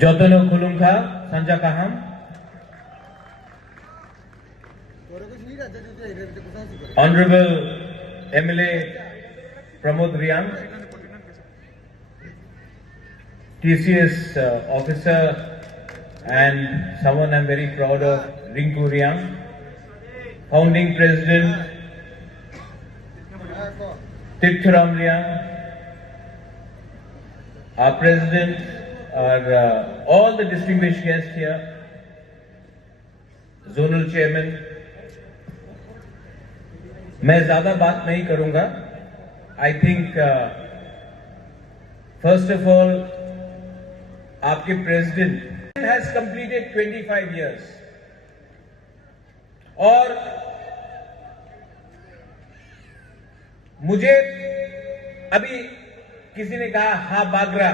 Jotono Kulumka, Sanja Kaham, Honorable MLA Pramod Riang, TCS officer and someone I'm very proud of, Rinku Riang, founding president Tirthuram Riang, our president, all the distinguished guests here, zonal chairman. मैं ज्यादा बात नहीं करूंगा. I think first of all आपके president has completed 25 years और मुझे अभी किसी ने कहा हा बागरा,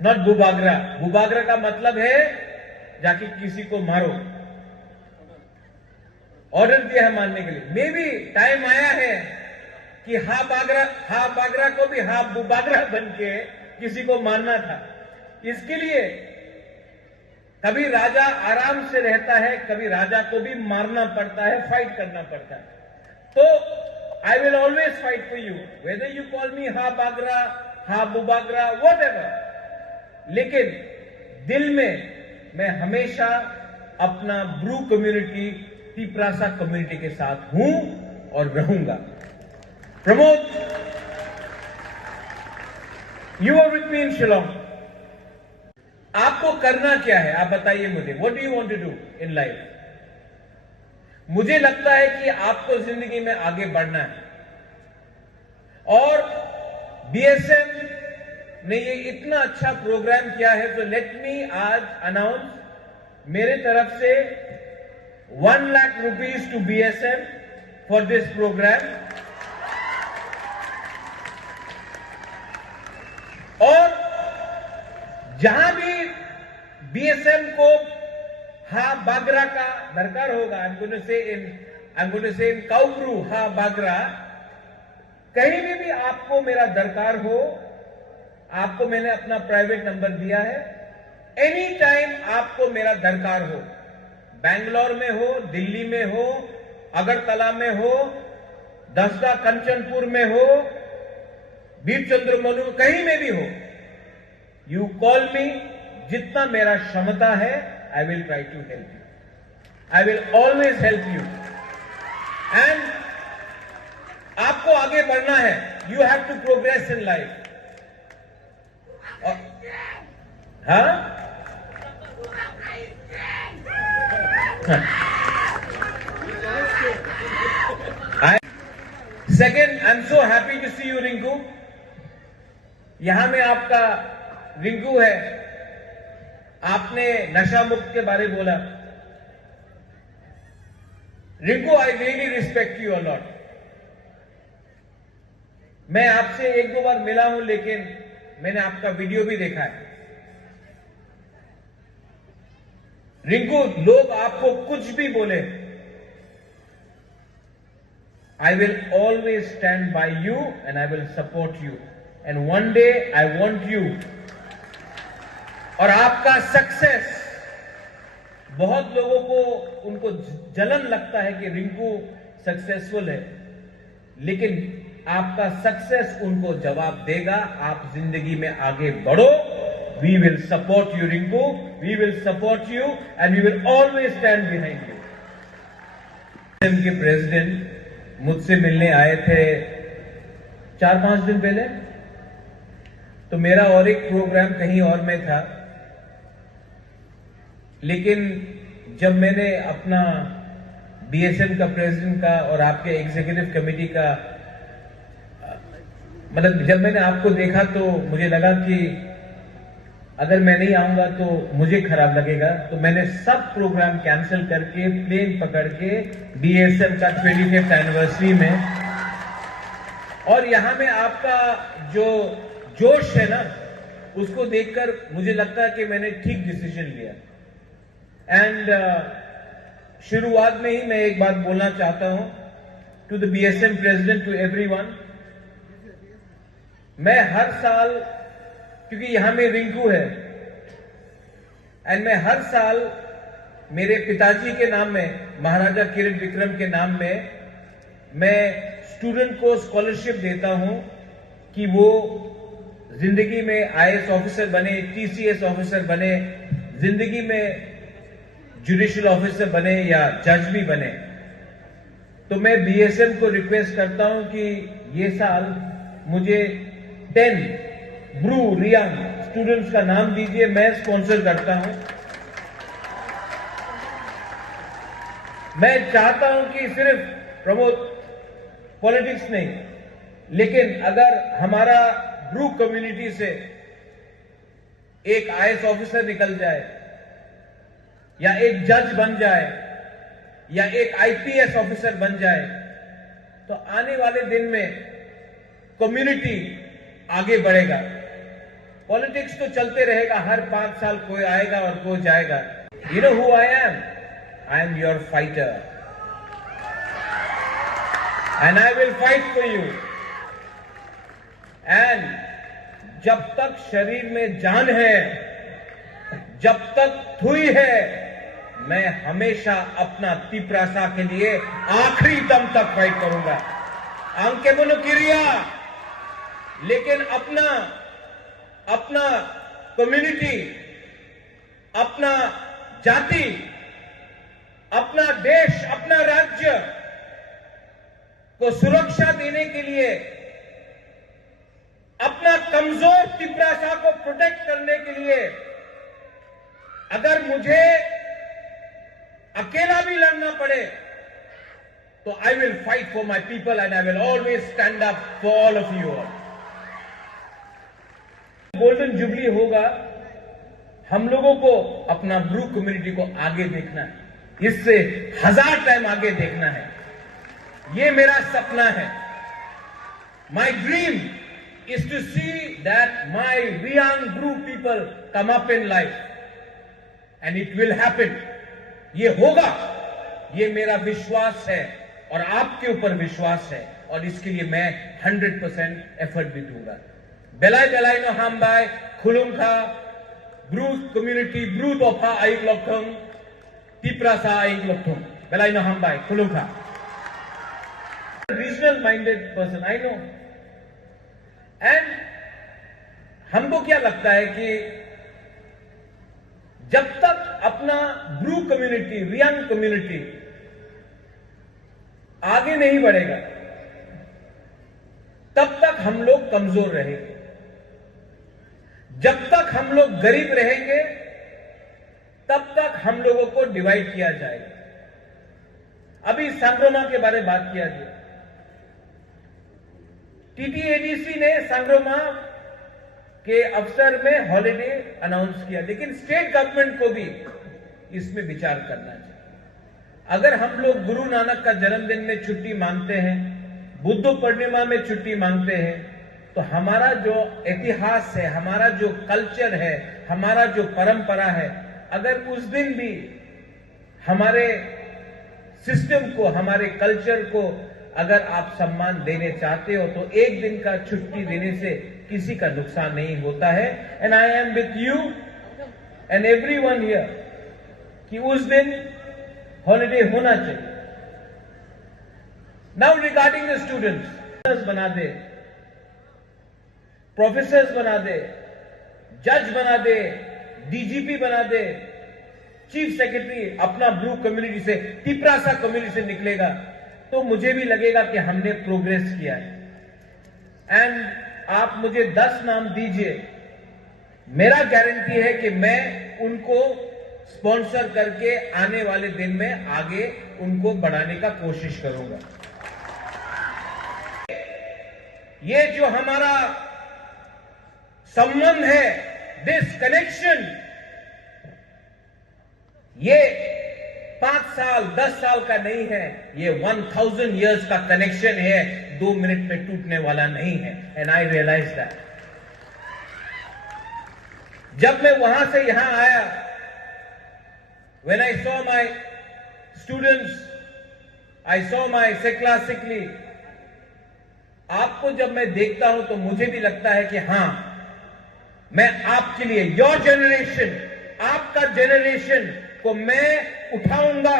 नॉट बुबागरा. बुबागरा का मतलब है जाके किसी को मारो. ऑर्डर दिया है मारने के लिए. मे भी टाइम आया है कि हा बागरा को भी हा बुबागरा बन के किसी को मारना था. इसके लिए कभी राजा आराम से रहता है, कभी राजा को भी मारना पड़ता है, फाइट करना पड़ता है. तो आई will always fight for you, whether you call मी हा बागरा, हा बुबागरा, वॉट एवर. लेकिन दिल में मैं हमेशा अपना ब्रू कम्युनिटी, तिपरासा कम्युनिटी के साथ हूं और रहूंगा. Pramod, you are with me in Shillong. आपको करना क्या है आप बताइए मुझे. What do you want to do in life? मुझे लगता है कि आपको जिंदगी में आगे बढ़ना है और बीएसएम ने ये इतना अच्छा प्रोग्राम किया है. तो लेट मी आज अनाउंस मेरे तरफ से 1 lakh rupees to BSM for this program. और जहां भी BSM को हा बागरा का दरकार होगा, I'm going to say in Kaubru हा बागरा, कहीं भी आपको मेरा दरकार हो, आपको मैंने अपना प्राइवेट नंबर दिया है. एनी टाइम आपको मेरा दरकार हो, बैंगलोर में हो, दिल्ली में हो, अगरतला में हो, दसदा कंचनपुर में हो, बीरचंद्र मनु, कहीं में भी हो, यू कॉल मी. जितना मेरा क्षमता है, I will try to help you. I will always help you. And आपको आगे बढ़ना है. You have to progress in life. हाँ, second, I am so happy to see you Rinku. यहां में आपका रिंकू है. आपने नशा मुक्त के बारे बोला. Rinku, I really respect you a lot. मैं आपसे 1-2 बार मिला हूं, लेकिन मैंने आपका वीडियो भी देखा है. रिंकू, लोग आपको कुछ भी बोले, I will always stand by you and I will support you. And one day I want you. और आपका सक्सेस, बहुत लोगों को उनको जलन लगता है कि रिंकू सक्सेसफुल है, लेकिन आपका सक्सेस उनको जवाब देगा. आप जिंदगी में आगे बढ़ो. We will support you, Rinku. We will support you and we will always stand behind you. के प्रेसिडेंट मुझसे मिलने आए थे 4-5 दिन पहले. तो मेरा और एक प्रोग्राम कहीं और में था, लेकिन जब मैंने अपना बीएसएम का प्रेसिडेंट का और आपके एग्जीक्यूटिव कमेटी का मतलब जब मैंने आपको देखा, तो मुझे लगा कि अगर मैं नहीं आऊंगा तो मुझे खराब लगेगा. तो मैंने सब प्रोग्राम कैंसिल करके प्लेन पकड़ के बीएसएम का 25th एनिवर्सरी में, और यहां में आपका जो जोश है ना, उसको देखकर मुझे लगता है कि मैंने ठीक डिसीजन लिया. एंड शुरुआत में ही मैं एक बात बोलना चाहता हूं to the BSM president, to everyone. मैं हर साल, क्योंकि यहां में रिंकू है, एंड मैं हर साल मेरे पिताजी के नाम में, महाराजा किरण विक्रम के नाम में, मैं स्टूडेंट को स्कॉलरशिप देता हूं कि वो जिंदगी में आईएएस ऑफिसर बने, टीसीएस ऑफिसर बने, जिंदगी में जुडिशियल ऑफिसर बने या जज भी बने। तो मैं बीएसएम को रिक्वेस्ट करता हूं कि ये साल मुझे 10 ब्रू रियांग स्टूडेंट्स का नाम दीजिए, मैं स्पॉन्सर करता हूं। मैं चाहता हूं कि सिर्फ प्रमोद पॉलिटिक्स नहीं, लेकिन अगर हमारा ब्रू कम्युनिटी से एक आईएएस ऑफिसर निकल जाए या एक जज बन जाए या एक आईपीएस ऑफिसर बन जाए, तो आने वाले दिन में कम्युनिटी आगे बढ़ेगा। पॉलिटिक्स तो चलते रहेगा, हर 5 साल कोई आएगा और कोई जाएगा। You know who I am your fighter and I will fight for you. And जब तक शरीर में जान है, जब तक थुई है, मैं हमेशा अपना तिप्रासा के लिए आखिरी दम तक फाइट करूंगा। आंके मनो किरिया, लेकिन अपना कम्युनिटी, अपना जाति, अपना देश, अपना राज्य को सुरक्षा देने के लिए, अपना कमजोर तिप्रासा को प्रोटेक्ट करने के लिए अगर मुझे अकेला भी लड़ना पड़े तो I will fight for my people and I will always stand up for all of you all. Golden jubilee होगा, हम लोगों को अपना ब्रू कम्युनिटी को आगे देखना है, इससे 1000 टाइम आगे देखना है। ये मेरा सपना है। My dream is to see that my Riyang Bru people come up in life, and it will happen. ये होगा, ये मेरा विश्वास है और आपके ऊपर विश्वास है, और इसके लिए मैं 100% एफर्ट भी दूंगा। बेलाई नो हम बाय खुलुंखा ब्रू कम्युनिटी ब्रू तोफा आइक लोकथों तिप्रासा आइक लोकथों बेलाई नो हम बाय खुलुंखा। Regional minded person I know, and हमको क्या लगता है कि जब तक अपना ब्रू कम्युनिटी, रियांग कम्युनिटी आगे नहीं बढ़ेगा, तब तक हम लोग कमजोर रहेंगे। जब तक हम लोग गरीब रहेंगे, तब तक हम लोगों को डिवाइड किया जाएगा। अभी सांग्रोमा के बारे में बात किया गया। टीटीएडीसी ने सांग्रोमा के अवसर में हॉलिडे अनाउंस किया, लेकिन स्टेट गवर्नमेंट को भी इसमें विचार करना चाहिए। अगर हम लोग गुरु नानक का जन्मदिन में छुट्टी मांगते हैं, बुद्ध पूर्णिमा में छुट्टी मांगते हैं, तो हमारा जो इतिहास है, हमारा जो कल्चर है, हमारा जो परंपरा है, अगर उस दिन भी हमारे सिस्टम को, हमारे कल्चर को अगर आप सम्मान देने चाहते हो, तो एक दिन का छुट्टी देने से किसी का नुकसान नहीं होता है। And I am with you and everyone here कि उस दिन हॉलिडे होना चाहिए। नाउ रिगार्डिंग द स्टूडेंट्स, बना दे, प्रोफेसर्स बना दे, जज बना दे, डीजीपी बना दे, चीफ सेक्रेटरी अपना ब्रू कम्युनिटी से, तिप्रासा कम्युनिटी से निकलेगा, तो मुझे भी लगेगा कि हमने प्रोग्रेस किया है। एंड आप मुझे 10 नाम दीजिए, मेरा गारंटी है कि मैं उनको स्पॉन्सर करके आने वाले दिन में आगे उनको बढ़ाने का कोशिश करूंगा। ये जो हमारा संबंध है, दिस कनेक्शन, ये 5 साल 10 साल का नहीं है, ये 1000 years का कनेक्शन है, 2 मिनट में टूटने वाला नहीं है। And I realise that. जब मैं वहां से यहां आया, when I saw my students, I saw my Sekla-Sikli, आपको जब मैं देखता हूं तो मुझे भी लगता है कि हां, मैं आपके लिए, योर जनरेशन आपका जेनरेशन को मैं उठाऊंगा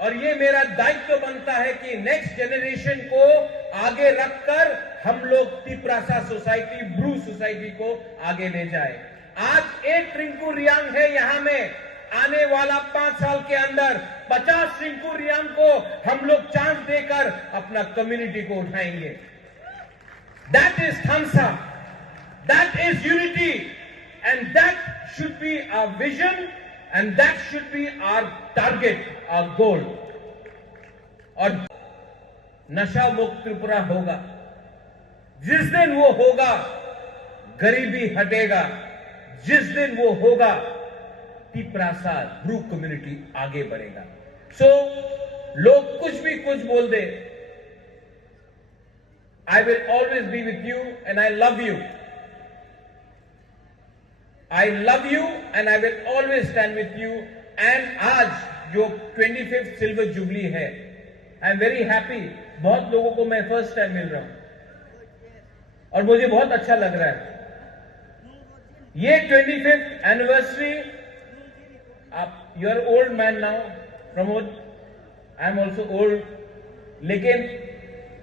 और ये मेरा दायित्व बनता है कि नेक्स्ट जेनरेशन को आगे रखकर हम लोग तिपरासा सोसाइटी, ब्रू सोसाइटी को आगे ले जाए। आज एक रिंकू रियांग है यहां में, आने वाला 5 साल के अंदर 50 रिंकू रियांग को हम लोग चांस देकर अपना कम्युनिटी को उठाएंगे। दैट इज थामसा, that is unity and that should be our vision and that should be our target, our goal. और नशा मुक्त त्रिपुरा होगा। जिस दिन वो होगा गरीबी हटेगा, जिस दिन वो होगा तिपरासा ब्रू कम्युनिटी आगे बढ़ेगा। सो लोग कुछ भी कुछ बोल दे, I will always be with you and I love you. I love you and I will always stand with you. And आज जो 25th सिल्वर जुबली है, आई एम वेरी हैप्पी। बहुत लोगों को मैं फर्स्ट टाइम मिल रहा हूं और मुझे बहुत अच्छा लग रहा है। ये 25th एनिवर्सरी, आप you are old man now Pramod, I am also old, लेकिन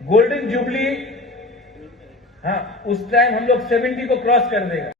गोल्डन जुबली, हाँ, उस टाइम हम लोग 70 को क्रॉस कर देगा।